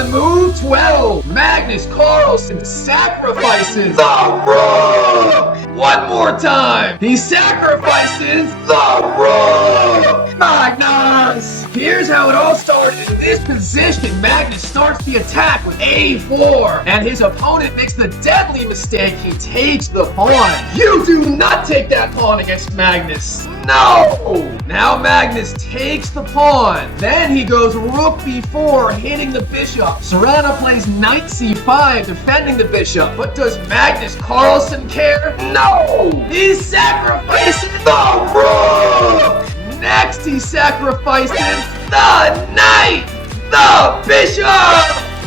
On move 12, Magnus Carlsen sacrifices the Rook! One more time! He sacrifices the Rook! Magnus! Here's how it all started. In this position, Magnus starts the attack with a4, and his opponent makes the deadly mistake. He takes the pawn. You do not take that pawn against Magnus. No! Now Magnus takes the pawn. Then he goes rook b4, hitting the bishop. Sarana plays knight c5, defending the bishop. But does Magnus Carlsen care? No! He sacrifices the rook! Next, he sacrifices the knight! The bishop!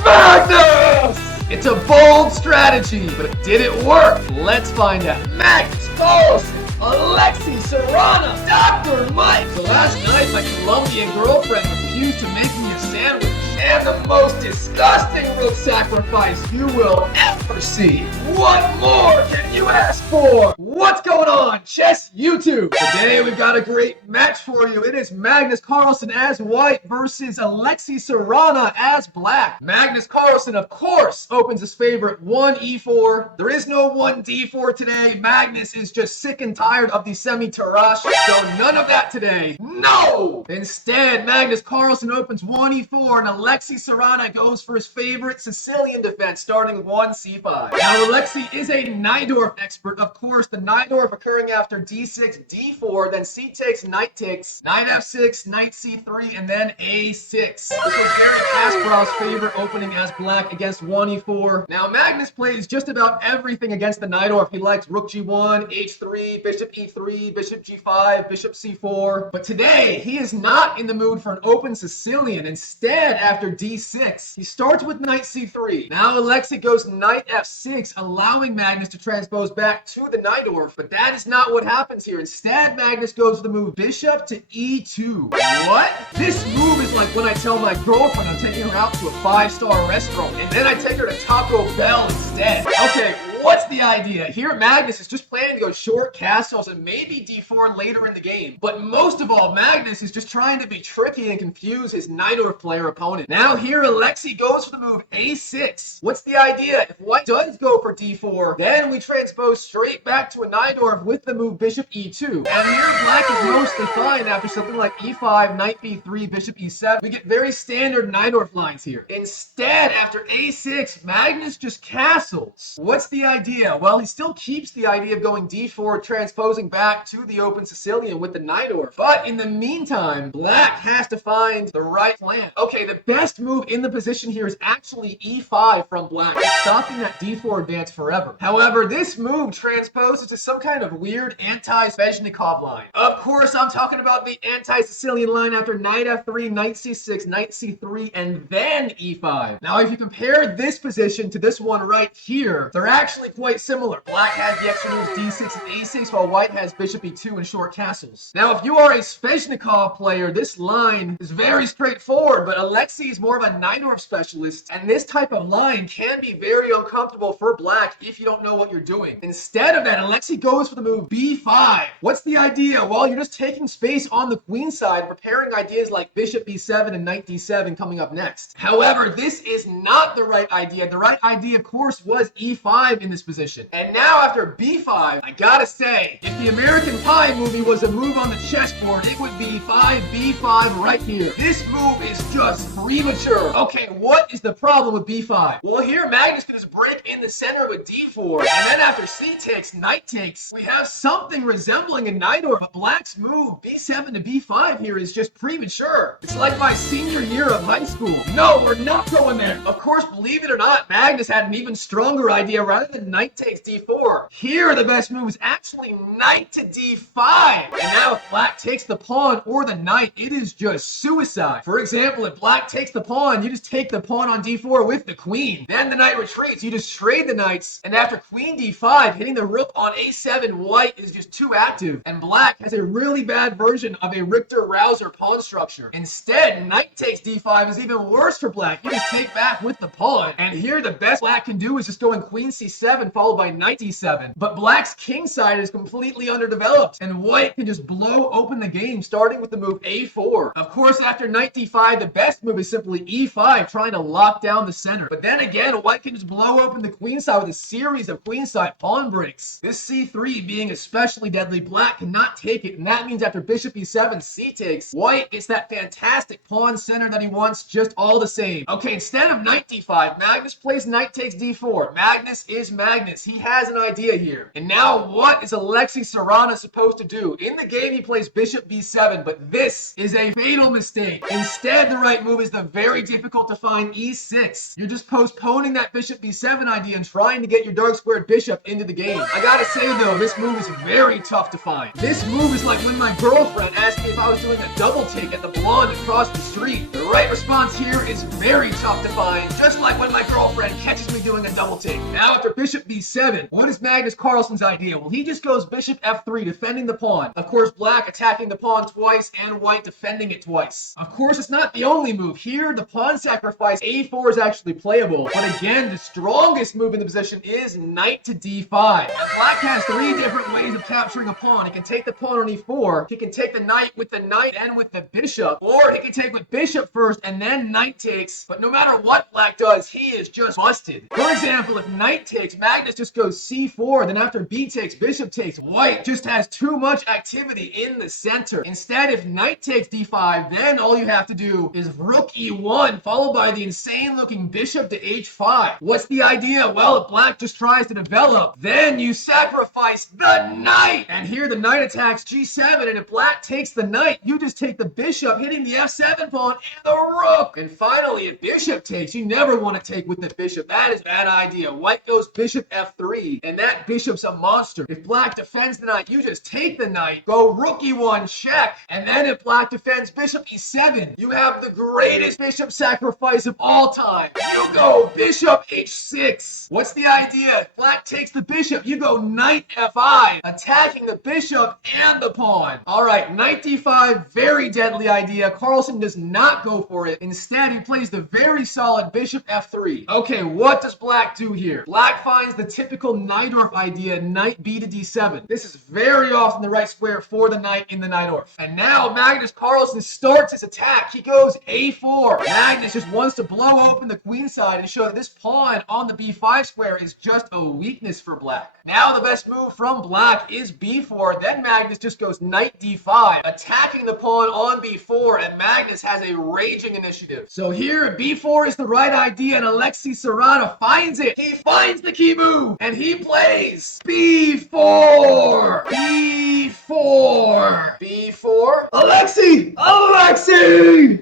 Magnus! It's a bold strategy, but did it work? Let's find out. Magnus Carlsen, Alexey Sarana, Dr. Mike. So last night, my Colombian girlfriend refused to make me a sandwich. And the most disgusting rook sacrifice you will ever see. What more can you ask for? What's going on, Chess YouTube? Today we've got a great match for you. It is Magnus Carlsen as white versus Alexey Sarana as black. Magnus Carlsen, of course, opens his favorite 1e4. There is no 1d4 today. Magnus is just sick and tired of the semi-tarash, so none of that today. No! Instead, Magnus Carlsen opens 1e4 and Alexey Sarana goes for his favorite Sicilian defense, starting with 1c5. Now, Alexey is a Najdorf expert. Of course, the Najdorf occurring after d6, d4, then c takes, knight f6, knight c3, and then a6. This was Gary Kasparov's favorite opening as black against 1e4. Now, Magnus plays just about everything against the Najdorf. He likes rook g1, h3, bishop e3, bishop g5, bishop c4. But today, he is not in the mood for an open Sicilian. Instead, after d6, he starts with knight c3. Now Alexey goes knight f6, allowing Magnus to transpose back to the Najdorf. But that is not what happens here. Instead, Magnus goes for the move bishop to e2. What? This move is like when I tell my girlfriend I'm taking her out to a 5-star restaurant, and then I take her to Taco Bell instead. Okay, what's the idea? Here, Magnus is just planning to go short castles and maybe d4 later in the game. But most of all, Magnus is just trying to be tricky and confuse his Najdorf player opponent. Now here, Alexey goes for the move a6. What's the idea? If white does go for d4, then we transpose straight back to a Najdorf with the move bishop e2. And here, black is mostly fine after something like e5, knight b3, bishop e7. We get very standard Najdorf lines here. Instead, after a6, Magnus just castles. What's the idea? Well, he still keeps the idea of going d4, transposing back to the open Sicilian with the Najdorf. But in the meantime, black has to find the right plan. Okay, the best move in the position here is actually e5 from black, stopping that d4 advance forever. However, this move transposes to some kind of weird anti-Sveshnikov line. Of course, I'm talking about the anti-Sicilian line after knight f3, knight c6, knight c3, and then e5. Now, if you compare this position to this one right here, they're actually quite similar. Black has the extra moves d6 and a6, while white has bishop e2 and short castles. Now, if you are a Sveshnikov player, this line is very straightforward, but Alexey is more of a Najdorf specialist, and this type of line can be very uncomfortable for black if you don't know what you're doing. Instead of that, Alexey goes for the move b5. What's the idea? Well, you're just taking space on the queen side, preparing ideas like bishop b7 and knight d7 coming up next. However, this is not the right idea. The right idea, of course, was e5 in this position. And now after b5, I gotta say, if the American Pie movie was a move on the chessboard, it would be 5b5 right here. This move is just premature. Okay, what is the problem with b5? Well, here Magnus can just break in the center with d4, and then after c takes, knight takes, we have something resembling a Najdorf, but black's move b7 to b5 here is just premature. It's like my senior year of high school. No, we're not going there. Of course, believe it or not, Magnus had an even stronger idea. Rather than knight takes d4, here the best move is actually knight to d5. And now if black takes the pawn or the knight, it is just suicide. For example, if black takes the pawn, you just take the pawn on d4 with the queen. Then the knight retreats. You just trade the knights. And after queen d5, hitting the rook on a7, white is just too active. And black has a really bad version of a Richter-Rauser pawn structure. Instead, knight takes d5 is even worse for black. You just take back with the pawn. And here the best black can do is just go in queen c6 e7 followed by knight d7. But black's king side is completely underdeveloped, and white can just blow open the game, starting with the move a4. Of course, after knight d5, the best move is simply e5, trying to lock down the center. But then again, white can just blow open the queen side with a series of queenside pawn breaks. This c3 being especially deadly, black cannot take it, and that means after bishop e7, c takes, white gets that fantastic pawn center that he wants just all the same. Okay, instead of knight d5, Magnus plays knight takes d4. Magnus is Magnus. He has an idea here. And now what is Alexey Sarana supposed to do? In the game, he plays bishop b7, but this is a fatal mistake. Instead, the right move is the very difficult to find e6. You're just postponing that bishop b7 idea and trying to get your dark squared bishop into the game. I gotta say though, this move is very tough to find. This move is like when my girlfriend asked me if I was doing a double take at the blonde across the street. The right response here is very tough to find, just like when my girlfriend catches me doing a double take. Now after bishop b7, what is Magnus Carlsen's idea? Well, he just goes bishop f3, defending the pawn. Of course, black attacking the pawn twice and white defending it twice. Of course, it's not the only move. Here, the pawn sacrifice a4 is actually playable. But again, the strongest move in the position is knight to d5. Now, black has three different ways of capturing a pawn. He can take the pawn on e4, he can take the knight with the knight and with the bishop, or he can take with bishop first and then knight takes. But no matter what black does, he is just busted. For example, if knight takes, Magnus just goes c4, then after b takes, bishop takes. White just has too much activity in the center. Instead, if knight takes d5, then all you have to do is rook e1, followed by the insane looking bishop to h5. What's the idea? Well, if black just tries to develop, then you sacrifice the knight. And here the knight attacks g7, and if black takes the knight, you just take the bishop, hitting the f7 pawn and the rook. And finally, if bishop takes, you never want to take with the bishop. That is a bad idea. White goes bishop f3, and that bishop's a monster. If black defends the knight, you just take the knight, go rook e1, check, and then if black defends bishop e7, you have the greatest bishop sacrifice of all time. You go bishop h6. What's the idea? If black takes the bishop, you go knight f5, attacking the bishop and the pawn. All right, knight d5, very deadly idea. Carlsen does not go for it. Instead, he plays the very solid bishop f3. Okay, what does black do here? Black finds the typical Najdorf idea, knight b to d7. This is very often the right square for the knight in the Najdorf. And now Magnus Carlsen starts his attack. He goes a4. Magnus just wants to blow open the queen side and show that this pawn on the b5 square is just a weakness for black. Now the best move from black is b4. Then Magnus just goes knight d5, attacking the pawn on b4, and Magnus has a raging initiative. So here, b4 is the right idea, and Alexey Sarana finds it. He finds the key move, and he plays b4. b4. b4. Alexey!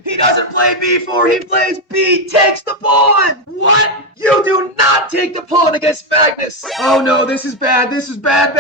He doesn't play b4, he plays b takes the pawn. What? You do not take the pawn against Magnus. Oh no, this is bad. This is bad.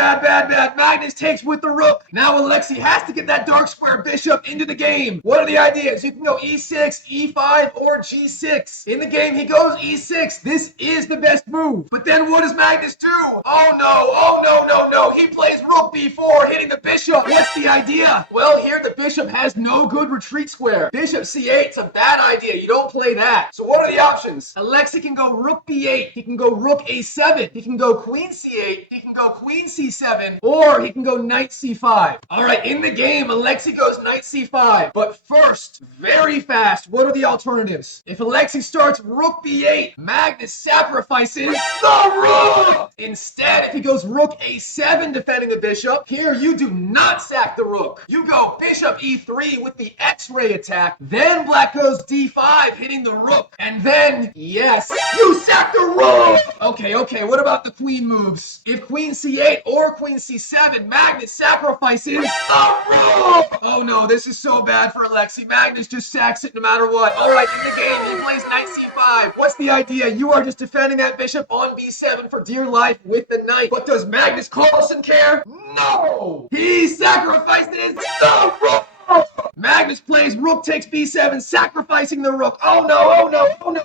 Magnus takes with the rook. Now Alexey has to get that dark square bishop into the game. What are the ideas? You can go e6, e5, or g6. In the game, he goes e6. This is the best move. But then what does Magnus do? Oh no. He plays rook b4, hitting the bishop. What's the idea? Well, here the bishop has no good retreat square. Bishop c8 is a bad idea. You don't play that. So what are the options? Alexey can go rook b8. He can go rook a7. He can go queen c8. He can go queen c7. Or he can go knight c5. All right, in the game, Alexey goes knight c5. But first, very fast, what are the alternatives? If Alexey starts rook b8, Magnus sacrifices the rook. Instead, if he goes rook a7 defending the bishop, here you do not sack the rook. You go bishop e3 with the x-ray attack. Then black goes d5, hitting the rook. And then, yes, you sack the rook. Okay, what about the queen moves? If queen c8 or queen c7, Magnus sacrifices the rook. Oh no, this is so bad for Alexey. Magnus just sacks it no matter what. All right, in the game, he plays knight c5. What's the idea? You are just defending that bishop on b7 for dear life with the knight. But does Magnus Carlsen care? No! He sacrifices the rook! Magnus plays rook takes b7, sacrificing the rook. Oh no.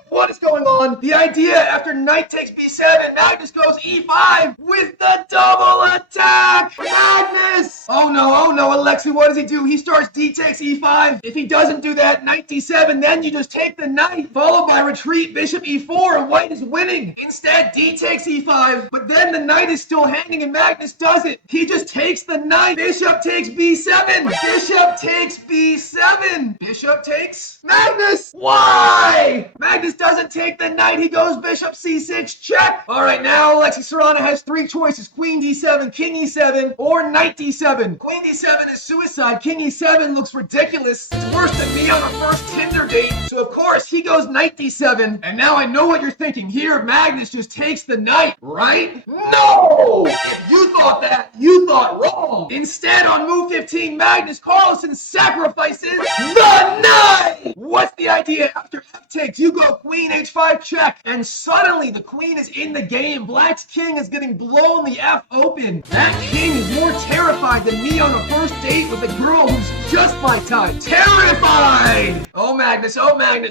What is going on? on. The idea after knight takes b7, Magnus goes e5 with the double attack. Magnus! Oh no, Alexey, what does he do? He starts d takes e5. If he doesn't do that, knight d7, then you just take the knight, followed by retreat, bishop e4, and white is winning. Instead, d takes e5, but then the knight is still hanging and Magnus does it. He just takes the knight. Bishop takes b7. Bishop takes b7. Bishop takes Magnus. Why? Magnus doesn't take the knight. He goes bishop c6 check. All right, now Alexey Sarana has three choices: queen d7, king e7, or knight d7. Queen d7 is suicide. King e7 looks ridiculous. It's worse than me on a first Tinder date. So of course he goes knight d7. And now I know what you're thinking. Here, Magnus just takes the knight, right? No! If you thought that, you thought wrong. Instead, on move 15, Magnus Carlsen sacrifices the knight. What's the idea? After f takes, you go queen h5 check, and suddenly the queen is in the game. Black's king is getting blown the f open. That king is more terrified than me on a first date with a girl who's just my type. Terrified! Oh Magnus,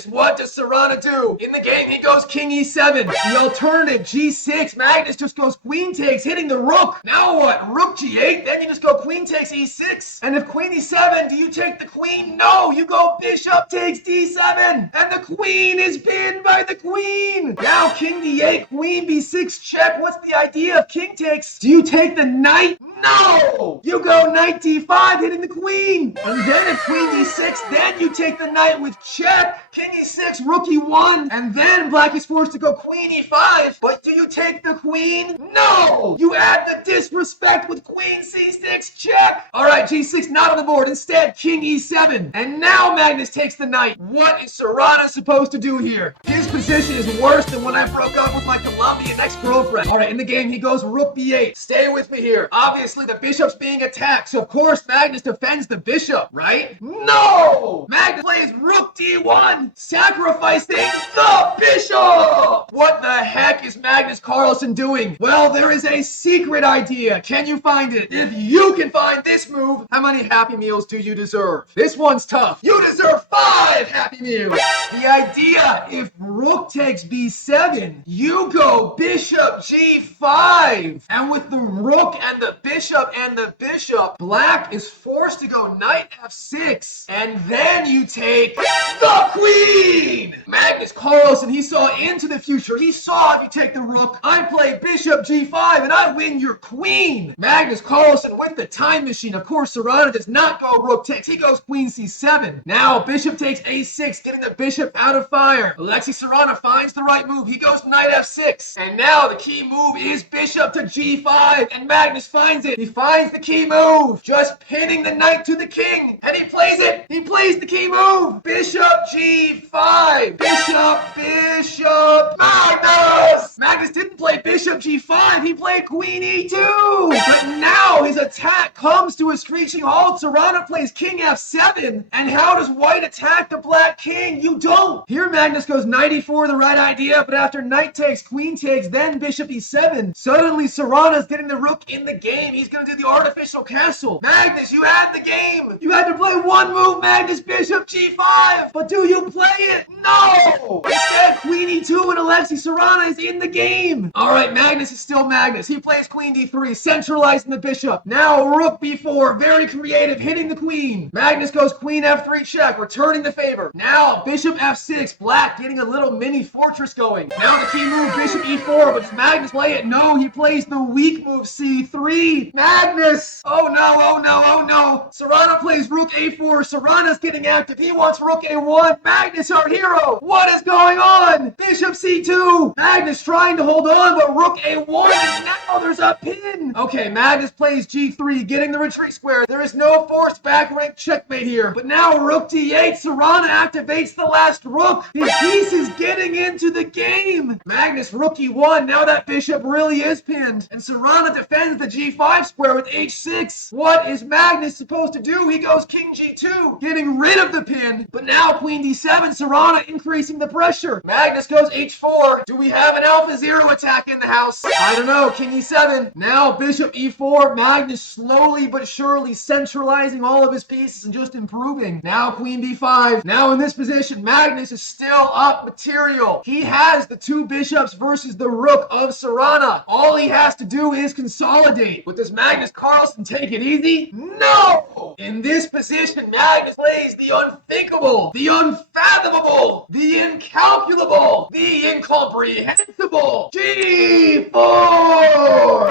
what does Sarana do? In the game, he goes king e7. The alternative, g6. Magnus just goes queen takes, hitting the rook. Now what? Rook g8, then you just go queen takes e6. And if queen e7, do you take the queen? No, you go bishop takes d7. And the queen is pinned by the queen. Now king d8, queen b6 check. What's the idea of king takes? Do you take the knight? No! You go knight d5, hitting the queen. And then if queen d6, then you take the knight with check. King e6, rook e1. And then black is forced to go queen e5. But do you take the queen? No! You add the disrespect with queen c6 check. All right, g6 not on the board. Instead, king e7. And now Magnus takes the knight. What is Sarana supposed to do here? His position is worse than when I broke up with my Colombian ex-girlfriend. All right, in the game, he goes rook b8. Stay with me here. Obviously, the bishop's being attacked, so of course Magnus defends the bishop, right? No! Magnus plays rook d1, sacrificing the bishop! What the heck is Magnus Carlsen doing? Well, there is a secret idea. Can you find it? If you can find this move, how many Happy Meals do you deserve? This one's tough. You deserve 5 Happy Meals! The idea, if rook takes b7, you go bishop g5. And with the rook and the bishop, black is forced to go knight f6. And then you take the queen! Magnus Carlsen, he saw into the future. He saw if you take the rook, I play bishop g5 and I win your queen. Magnus Carlsen with the time machine. Of course, Sarana does not go rook takes. He goes queen c7. Now, bishop takes a6, getting the bishop out of fire. Alexey Sarana finds the right move. He goes knight f6. And now the key move is bishop to g5. And Magnus finds it. He finds the key move. Just pinning the knight to the king. And he plays it. He plays the key move. Bishop g5. Bishop. Magnus! Magnus didn't play bishop g5. He played queen e2. But now his attack comes to a screeching halt. Sarana plays king f7. And how does white attack the black king? You don't. Here Magnus goes knight e4, the right idea. But after knight takes, queen takes, then bishop e7. Suddenly Sarana's getting the rook in the game. He's going to do the artificial castle. Magnus, you had the game. You had to play one move, Magnus, bishop g5. But do you play it? No! Instead, queen e2 and Alexey Sarana is in the game. All right, Magnus is still Magnus. He plays queen d3, centralizing the bishop. Now rook b4, very creative, hitting the queen. Magnus goes queen f3 check, returning the favor. Now bishop f6, black getting a little mini fortress going. Now the key move, bishop e4, but does Magnus play it? No, he plays the weak move, c3. Magnus! Oh no. Sarana plays rook a4. Sarana's getting active. He wants rook a1. Magnus, our hero. What is going on? Bishop c2. Magnus trying to hold on, but rook a1. And now there's a pin. Okay, Magnus plays g3, getting the retreat square. There is no forced back rank checkmate here. But now rook d8. Sarana activates the last rook. His piece is getting into the game. Magnus rook e1. Now that bishop really is pinned. And Sarana defends the g5 square with h6. What is Magnus supposed to do? He goes king g2, getting rid of the pin. But now queen d7. Sarana increasing the pressure. Magnus goes h4. Do we have an AlphaZero? hero attack in the house. I don't know, king e7. Now bishop e4. Magnus slowly but surely centralizing all of his pieces and just improving. Now queen b5. Now in this position, Magnus is still up material. He has the two bishops versus the rook of Sarana. All he has to do is consolidate. But does Magnus Carlsen take it easy? No! In this position, Magnus plays the unthinkable, the unfathomable, the incalculable, the incomprehensible g4!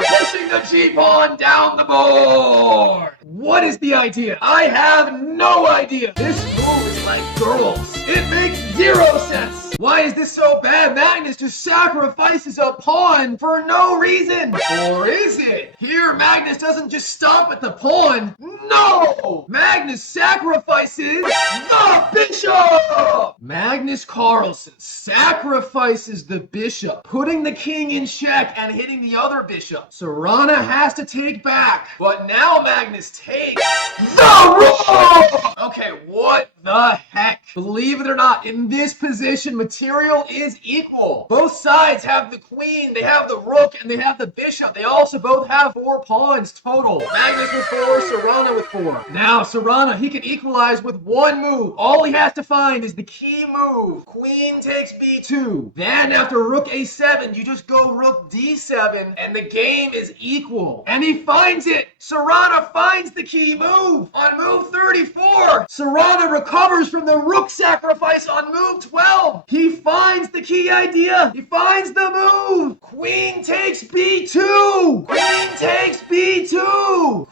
Pushing the g-pawn down the board! What is the idea? I have no idea. This move is like girls. It makes zero sense. Why is this so bad? Magnus just sacrifices a pawn for no reason. Or is it? Here, Magnus doesn't just stop at the pawn. No! Magnus sacrifices the bishop! Magnus Carlsen sacrifices the bishop, putting the king in check and hitting the other bishop. Sarana has to take back, but now Magnus takes the rook! Okay, what the heck? Believe it or not, in this position, material is equal. Both sides have the queen, they have the rook, and they have the bishop. They also both have 4 pawns total. Magnus with 4, Sarana with 4. Now, Sarana, he can equalize with one move. All he has to find is the key move. Queen takes b2. Then after rook a7, you just go rook d7, and the game is equal. And he finds it. Sarana finds the key move. On move 34, Sarana recovers from the rook sacrifice on move 12. He finds the key idea. He finds the move. Queen takes b2. Queen takes b2.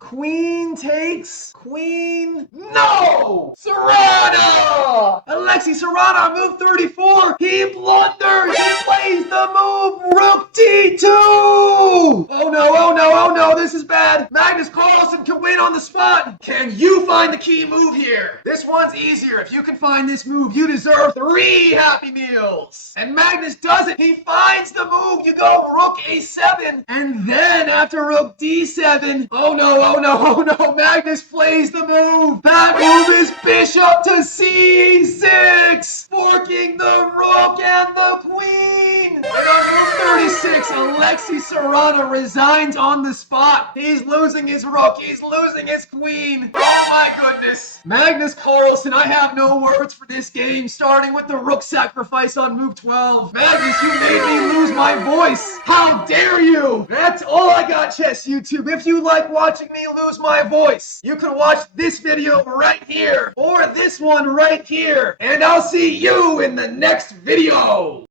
Queen takes queen. No! Sarana! Alexey Sarana on move 34. He blunders. He plays the move rook d2. Oh no, oh no, oh no. This is bad. Magnus Carlsen can win on the spot. Can you find the key move here? This one's easier. If you can find this move, you deserve 3 Happy Meals. And Magnus does it. He finds the move. You go rook a7. And then after rook d7, oh no, oh no, oh no. Magnus plays the move. That move is bishop to c6. Forking the rook and the queen. And on move 36, Alexey Sarana resigns on the spot. He's losing his rook. He's losing his queen. Oh my goodness. Magnus Carlsen, I have no words for this game, starting with the rook sacrifice on move 12. Magnus, you made me lose my voice. How dare you? That's all I got, Chess YouTube. If you like watching me lose my voice, you can watch this video right here, or this one right here, and I'll see you in the next video.